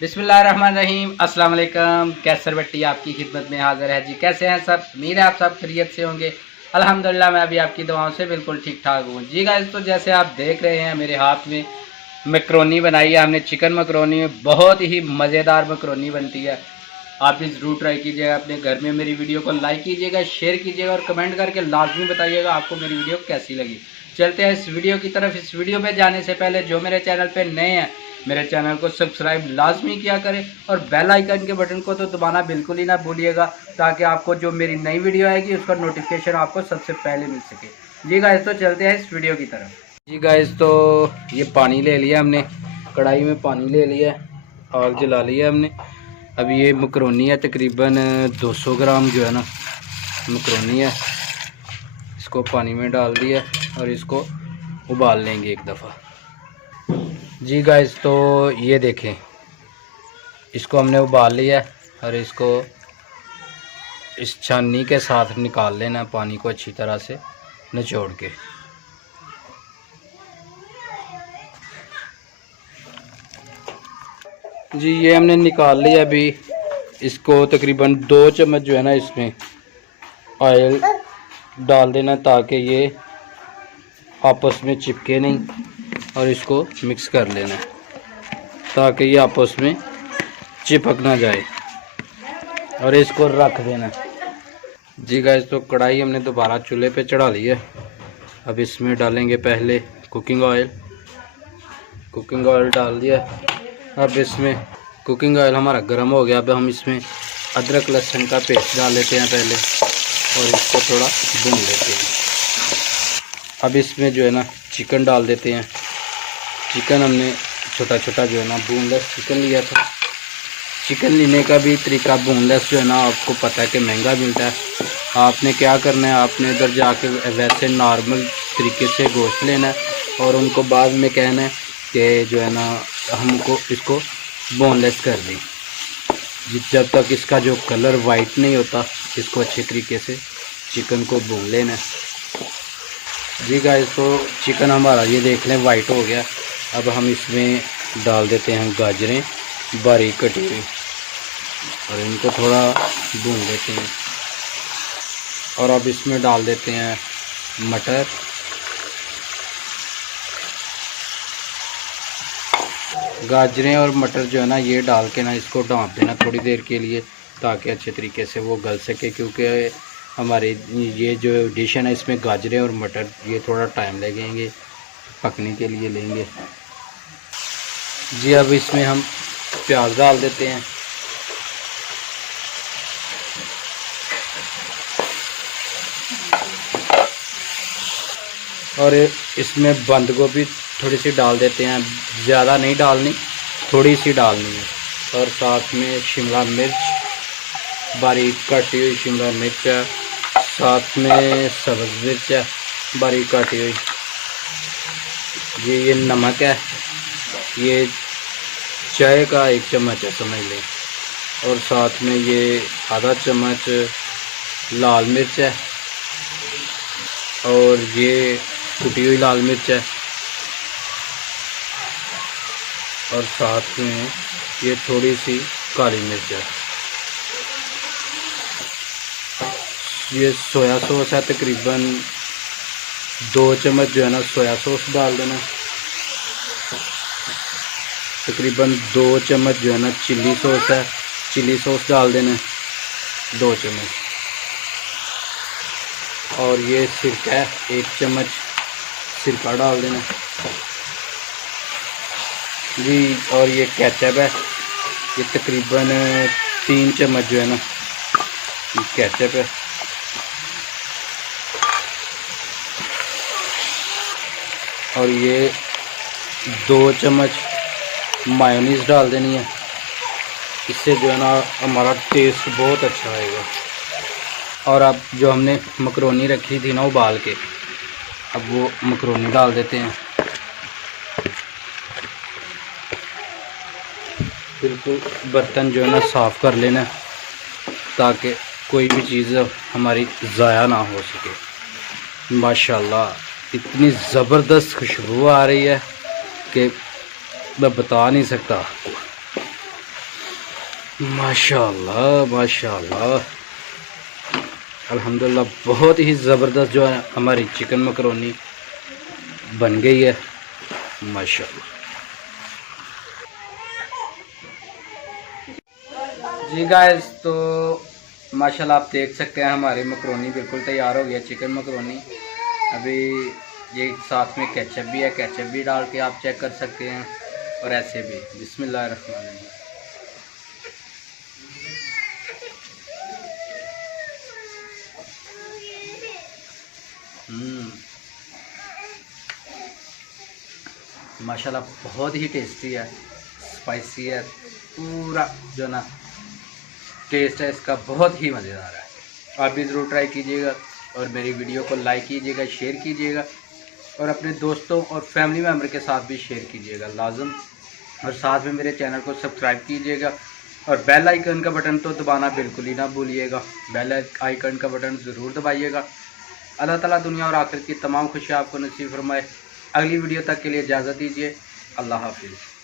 बिस्मिल्लाहिर्रहमानिर्रहीम। अस्सलाम वालेकुम। कैसर भट्टी आपकी खिदमत में हाजिर है जी। कैसे हैं सब? उम्मीद है आप सब खैरियत से होंगे। अल्हम्दुलिल्लाह मैं भी आपकी दुआओं से बिल्कुल ठीक ठाक हूँ जी। गाइस तो जैसे आप देख रहे हैं मेरे हाथ में मैकरोनी बनाई है हमने, चिकन मैकरोनी। बहुत ही मज़ेदार मैकरोनी बनती है। आप भी ज़रूर ट्राई कीजिएगा अपने घर में। मेरी वीडियो को लाइक कीजिएगा, शेयर कीजिएगा और कमेंट करके लाजमी बताइएगा आपको मेरी वीडियो कैसी लगी। चलते हैं इस वीडियो की तरफ। इस वीडियो पे जाने से पहले जो मेरे चैनल पे नए हैं मेरे चैनल को सब्सक्राइब लाजमी किया करें और बेल आइकन के बटन को तो दबाना बिल्कुल ही ना भूलिएगा, ताकि आपको जो मेरी नई वीडियो आएगी उसका नोटिफिकेशन आपको सबसे पहले मिल सके। जी गाइस तो चलते हैं इस वीडियो की तरफ। जी गाइस तो ये पानी ले लिया हमने, कढ़ाई में पानी ले लिया, आग जला लिया हमने। अब ये मैकरोनी है, तकरीबन 200 ग्राम जो है ना मैकरोनी है। इसको पानी में डाल दिया और इसको उबाल लेंगे एक दफ़ा। जी गाइस तो ये देखें, इसको हमने उबाल लिया और इसको इस छाननी के साथ निकाल लेना, पानी को अच्छी तरह से निचोड़ के। जी ये हमने निकाल लिया। अभी इसको तकरीबन 2 चम्मच जो है ना इसमें ऑयल डाल देना, ताकि ये आपस में चिपके नहीं, और इसको मिक्स कर लेना ताकि ये आपस में चिपक ना जाए, और इसको रख देना। जी गाइस तो कढ़ाई हमने दोबारा चूल्हे पे चढ़ा ली है। अब इसमें डालेंगे पहले कुकिंग ऑयल। कुकिंग ऑयल डाल दिया। अब इसमें कुकिंग ऑयल हमारा गर्म हो गया। अब हम इसमें अदरक लहसुन का पेस्ट डाल लेते हैं पहले, और इसको थोड़ा भून लेते हैं। अब इसमें जो है ना चिकन डाल देते हैं। चिकन हमने छोटा छोटा जो है ना बोनलेस चिकन लिया था। चिकन लेने का भी तरीका बोनलेस जो है ना आपको पता है कि महंगा मिलता है। आपने क्या करना है, आपने उधर जाके वैसे नॉर्मल तरीके से गोश्त लेना है और उनको बाद में कहना है कि जो है ना हमको इसको बोनलेस कर दें। जब तक इसका जो कलर वाइट नहीं होता इसको अच्छे तरीके से चिकन को भून लेना है। जी गाइस तो चिकन हमारा ये देख लें वाइट हो गया। अब हम इसमें डाल देते हैं गाजरें बारीक कटी हुई, और इनको थोड़ा भून लेते हैं। और अब इसमें डाल देते हैं मटर। गाजरें और मटर जो है ना ये डाल के ना इसको ढाँप देना थोड़ी देर के लिए, ताकि अच्छे तरीके से वो गल सके, क्योंकि हमारे ये जो डिश है ना इसमें गाजरें और मटर ये थोड़ा टाइम लगेंगे पकने के लिए लेंगे। जी अब इसमें हम प्याज डाल देते हैं। और इसमें बंद गोभी थोड़ी सी डाल देते हैं, ज़्यादा नहीं डालनी, थोड़ी सी डालनी है। और साथ में शिमला मिर्च बारीक कटी हुई शिमला मिर्च है, साथ में सब्ज़ मिर्च है बारीक काटी हुई। ये नमक है, ये चाय का 1 चम्मच है समझ लें। और साथ में ये आधा चम्मच लाल मिर्च है, और ये कुटी हुई लाल मिर्च है, और साथ में ये थोड़ी सी काली मिर्च है। ये सोया सॉस है, तकरीबन 2 चम्मच जो है ना सोया सॉस डाल देना। तकरीबन 2 चम्मच जो है ना चिल्ली सॉस है, चिल्ली सॉस डाल देना 2 चम्मच। और ये सिरका है, 1 चम्मच सिरका डाल देना जी। और ये केचप है, ये तकरीबन 3 चम्मच जो है ना ये केचप है। और ये 2 चम्मच मायोनीज़ डाल देनी है। इससे जो है ना हमारा टेस्ट बहुत अच्छा आएगा। और अब जो हमने मैकरोनी रखी थी ना उबाल के, अब वो मैकरोनी डाल देते हैं। बिल्कुल बर्तन जो है ना साफ़ कर लेना, ताकि कोई भी चीज़ हमारी ज़ाया ना हो सके। माशाल्लाह इतनी ज़बरदस्त खुशबू आ रही है कि मैं बता नहीं सकता आपको। माशाल्लाह माशाल्लाह, अल्हम्दुलिल्लाह बहुत ही ज़बरदस्त जो है हमारी चिकन मकरोनी बन गई है माशाल्लाह। जी गाइस, तो माशाल्लाह आप देख सकते हैं हमारी मकरोनी बिल्कुल तैयार हो गया, चिकन मकरोनी। अभी ये साथ में केचप भी है, केचप भी डाल के आप चेक कर सकते हैं, और ऐसे भी। बिस्मिल्लाहिर्रहमानिर्रहीम। माशाल्लाह बहुत ही टेस्टी है, स्पाइसी है, पूरा जो ना टेस्ट है इसका बहुत ही मज़ेदार है। आप भी ज़रूर ट्राई कीजिएगा, और मेरी वीडियो को लाइक कीजिएगा, शेयर कीजिएगा, और अपने दोस्तों और फैमिली मेम्बर के साथ भी शेयर कीजिएगा लाजम। और साथ में मेरे चैनल को सब्सक्राइब कीजिएगा, और बेल आइकन का बटन तो दबाना बिल्कुल ही ना भूलिएगा, बेल आइकन का बटन ज़रूर दबाइएगा। अल्लाह ताला दुनिया और आखिरत की तमाम खुशियाँ आपको नसीब फरमाए। अगली वीडियो तक के लिए इजाज़त दीजिए। अल्लाह हाफिज़।